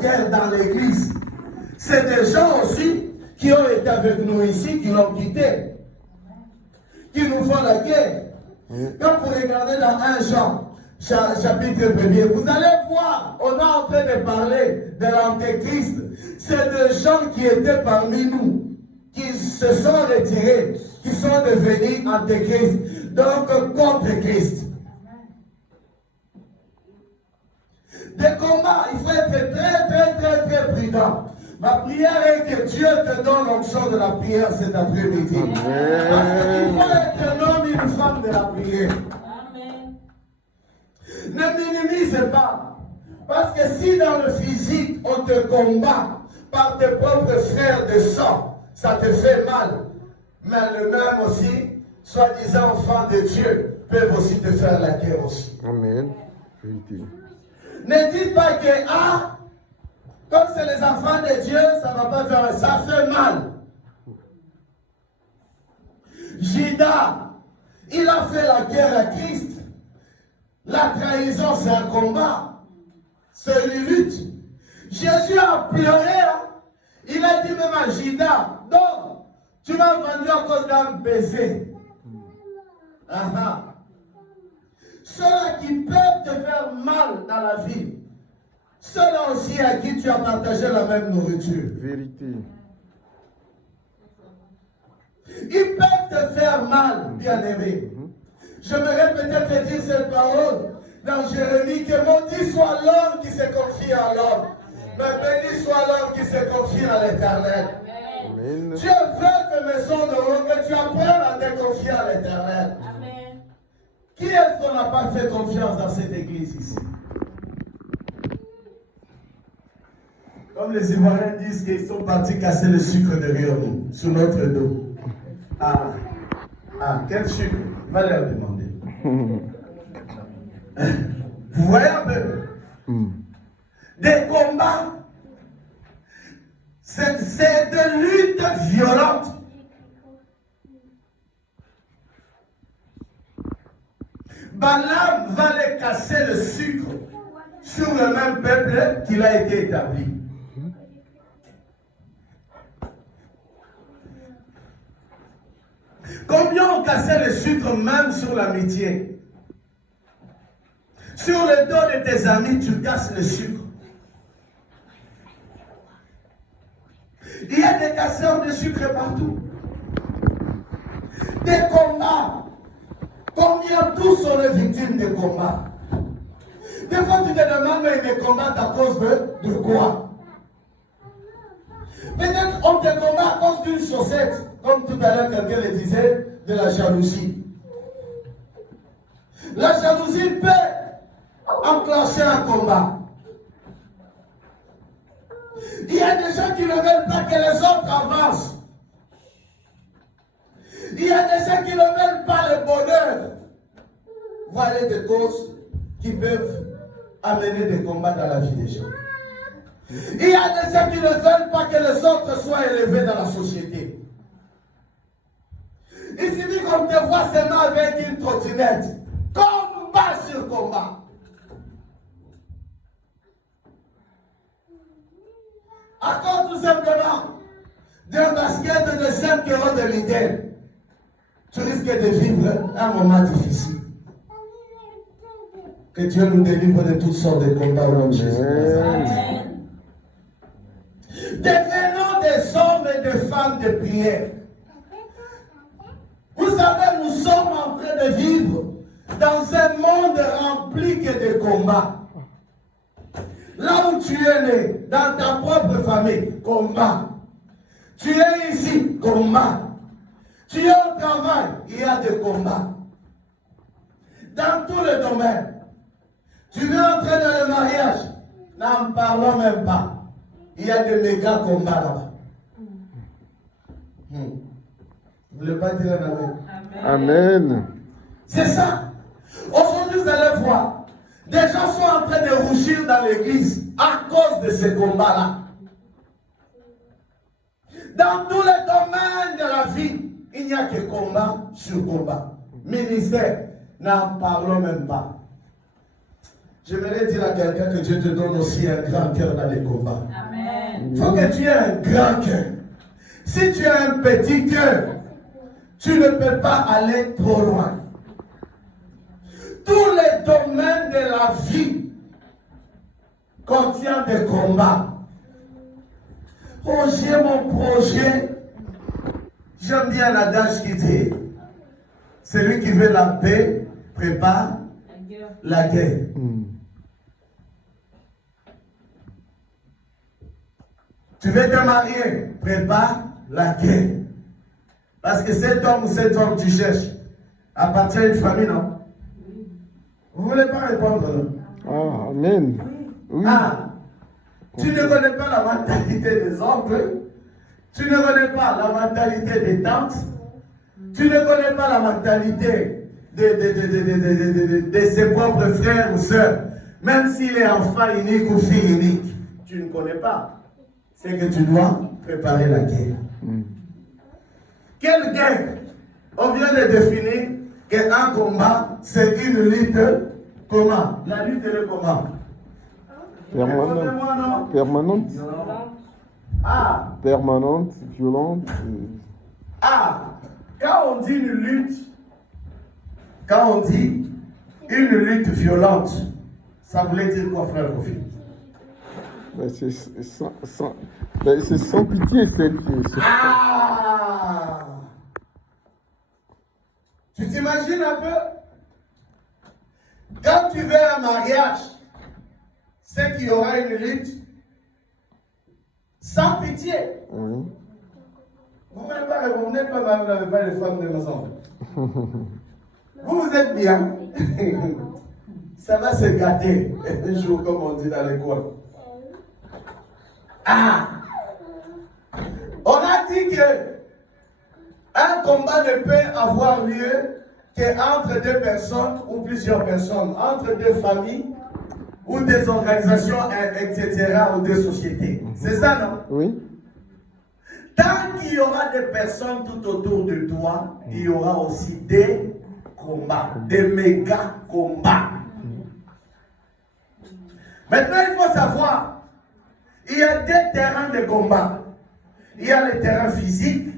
guerre dans l'église. C'est des gens aussi qui ont été avec nous ici, qui l'ont quitté, qui nous font la guerre. Quand vous regardez dans 1 Jean, chapitre 1er, vous allez voir, on est en train de parler de l'Antéchrist. C'est des gens qui étaient parmi nous, qui se sont retirés, qui sont devenus Antéchrist, donc contre Christ. Des combats, il faut être très prudent. Ma prière est que Dieu te donne l'onction de la prière cet après-midi. Parce qu'il faut être un homme et une femme de la prière. Amen. Ne minimise pas. Parce que si dans le physique, on te combat par tes propres frères de sang, ça te fait mal. Mais le même aussi, soi-disant enfants de Dieu, peuvent aussi te faire la guerre aussi. Amen. Ne dites pas que, comme c'est les enfants de Dieu, ça ne va pas faire, ça fait mal. Judas, il a fait la guerre à Christ. La trahison, c'est un combat. C'est une lutte. Jésus a pleuré. Il a dit même à Judas, donc, tu m'as vendu à cause d'un baiser. Ceux-là qui peuvent te faire mal dans la vie, ceux-là aussi à qui tu as partagé la même nourriture. Vérité. Ils peuvent te faire mal, bien-aimé. J'aimerais peut-être dire cette parole dans Jérémie, que maudit soit l'homme qui se confie à l'homme, mais béni soit l'homme qui se confie à l'Éternel. Dieu veut que maison de l'homme, que tu apprennes à te confier à l'Éternel. Qui est-ce qu'on n'a pas fait confiance dans cette église ici? Comme les Ivoiriens disent qu'ils sont partis casser le sucre derrière nous, sur notre dos. Quel sucre? Va leur demander. Vous voyez un peu? Des combats, c'est de luttes violentes. Balaam va les casser le sucre sur le même peuple qu'il a été établi. Combien ont cassé le sucre même sur l'amitié? Sur le dos de tes amis, tu casses le sucre. Il y a des casseurs de sucre partout. Des combats. Combien tous sont les victimes de combats? Des fois, tu te demandes, mais ils me combattent à cause de quoi? Peut-être on te combat à cause d'une chaussette, comme tout à l'heure quelqu'un le disait, de la jalousie. La jalousie peut enclencher un combat. Il y a des gens qui ne veulent pas que les autres avancent. Il y a des gens qui ne veulent pas le bonheur. Voilà des causes qui peuvent amener des combats dans la vie des gens. Il y a des gens qui ne veulent pas que les autres soient élevés dans la société. Il suffit qu'on te voit seulement avec une trottinette. Combat sur combat. À cause tout simplement d'un basket de 5 € de Lidl, tu risques de vivre un moment difficile. Que Dieu nous délivre de toutes sortes de combats au nom de Jésus. Devenons des hommes et des femmes de prière. Vous savez, nous sommes en train de vivre dans un monde rempli que de combats. Là où tu es né, dans ta propre famille, combat. Tu es ici, combat. Tu es au travail, il y a des combats. Dans tous les domaines. Tu veux entrer dans le mariage, n'en parlons même pas. Il y a des méga combats là-bas. Vous ne voulez pas dire un amen? Amen. C'est ça. Aujourd'hui, vous allez voir, des gens sont en train de rougir dans l'église à cause de ces combats-là. Dans tous les domaines de la vie, il n'y a que combat sur combat. Ministère, n'en parlons même pas. J'aimerais dire à quelqu'un que Dieu te donne aussi un grand cœur dans les combats. Amen. Il faut que tu aies un grand cœur. Si tu as un petit cœur, tu ne peux pas aller trop loin. Tous les domaines de la vie contiennent des combats. Oh, j'ai mon projet. J'aime bien l'adage qui dit, celui qui veut la paix prépare la guerre. Tu veux te marier, prépare la guerre. Parce que cet homme ou cette femme que tu cherches appartient à une famille, non? Vous ne voulez pas répondre, non? Ah, amen. Oui. Ah, tu ne connais pas la mentalité des oncles, tu ne connais pas la mentalité des tantes, tu ne connais pas la mentalité de ses propres frères ou sœurs, même s'il est enfant unique ou fille unique, tu ne connais pas. C'est que tu dois préparer la guerre. Quelle guerre? On vient de définir qu'un combat, c'est une lutte. Comment? La lutte est le comment? Permanente. Permanente. Ah. Permanente, violente. Ah. Quand on dit une lutte violente, ça voulait dire quoi, frère Kofi? C'est sans pitié, celle-ci. Ah! Tu t'imagines un peu? Quand tu veux un mariage, c'est qu'il y aura une lutte sans pitié. Oui. Vous n'êtes pas marié, vous n'avez pas de femme de maison. Vous êtes bien. Ça va se gâter un jour, comme on dit dans les coins. Ah! On a dit que un combat ne peut avoir lieu qu'entre deux personnes ou plusieurs personnes, entre deux familles ou des organisations, etc., ou des sociétés. C'est ça, non? Oui. Tant qu'il y aura des personnes tout autour de toi, il y aura aussi des combats, des méga combats. Maintenant, il faut savoir, il y a deux terrains de combat. Il y a le terrain physique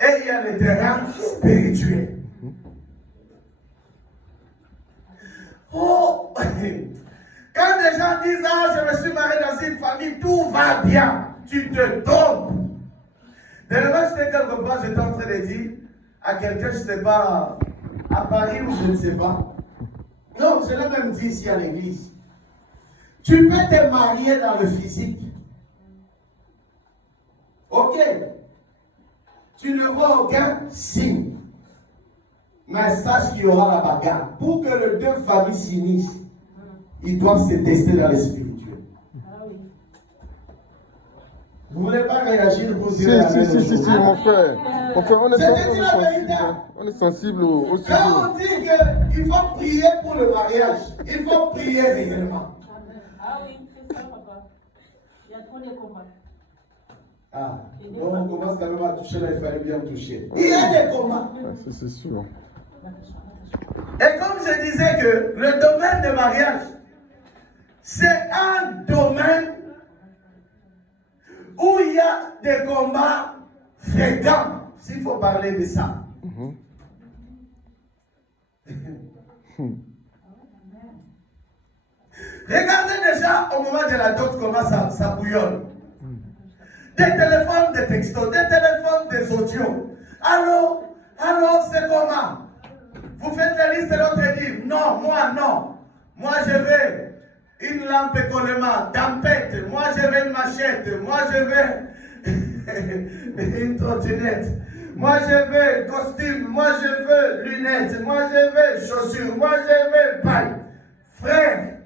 et il y a le terrain spirituel. Oh, quand les gens disent, ah, je me suis marié dans une famille, tout va bien, tu te trompes. Dernièrement, j'étais quelque part, j'étais en train de dire à quelqu'un, je ne sais pas, à Paris ou je ne sais pas. Non, je l'ai même dit ici à l'église. Tu peux te marier dans le physique. Ok. Tu ne vois aucun signe. Mais sache qu'il y aura la bagarre. Pour que les deux familles s'unissent, ils doivent se tester dans le spirituel. Vous ne voulez pas réagir pour dire Si, mon frère. Mon frère, on est sensible au sujet. Quand on dit qu'il faut prier pour le mariage, il faut prier réellement. Ah oui, c'est ça, papa. Il y a trop de combats. Ah, donc on commence quand même à toucher là, il fallait bien toucher. Il y a des combats. C'est sûr. Et comme je disais que le domaine de mariage, c'est un domaine où il y a des combats fréquents, s'il faut parler de ça. Regardez déjà au moment de la dot comment ça bouillonne. Des téléphones, des textos, des téléphones, des audios. Allô, c'est comment? Vous faites la liste et l'autre dit, non, moi non. Moi je veux une lampe écolement, tempête. Moi je veux une machette. Moi je veux une trottinette. Moi je veux costume. Moi je veux lunettes. Moi je veux chaussures. Moi je veux paille. Frère,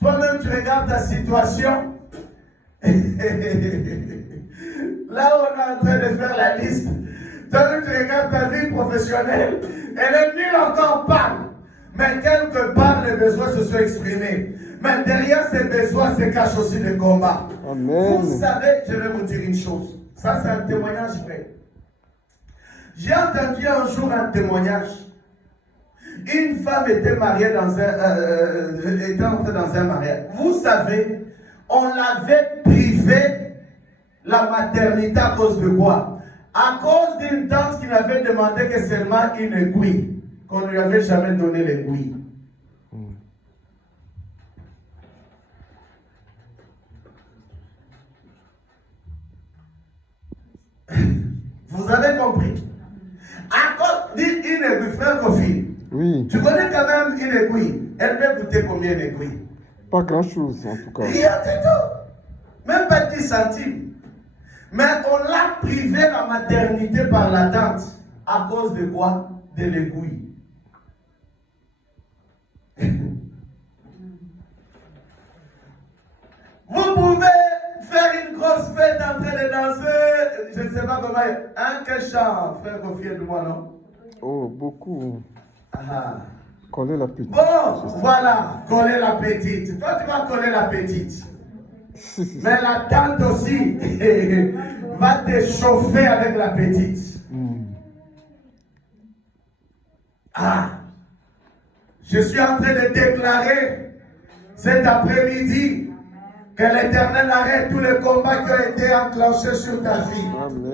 toi-même tu regardes ta situation. Là on est en train de faire la liste. Toi-même tu regardes ta vie professionnelle. Elle est nulle encore pas. Mais quelque part les besoins se sont exprimés. Mais derrière ces besoins se cachent aussi des combats. Amen. Vous savez, je vais vous dire une chose. Ça c'est un témoignage vrai. J'ai entendu un jour un témoignage. Une femme était mariée était entrée dans un mariage. Vous savez, on l'avait privé la maternité à cause de quoi? À cause d'une tante qui n'avait demandé que seulement une aiguille, qu'on ne lui avait jamais donné l'aiguille. Vous avez compris? À cause d'une aiguille, frère Kofi. Oui. Tu connais quand même une aiguille. Elle peut coûter combien d'aiguilles? Pas grand-chose, en tout cas. Rien du tout. Même pas 10 centimes. Mais on l'a privé la maternité par la tante. À cause de quoi? De l'aiguille. Vous pouvez faire une grosse fête en train de danser. Je ne sais pas comment. Quel chant, frère Kofi, de moi, non? Oh, beaucoup. Ah. Coller la petite. Bon, voilà, coller la petite. Toi, tu vas coller la petite. Mais la tante aussi va te chauffer avec la petite. Ah, je suis en train de déclarer cet après-midi que l'Éternel arrête tous les combats qui ont été enclenchés sur ta vie. Amen.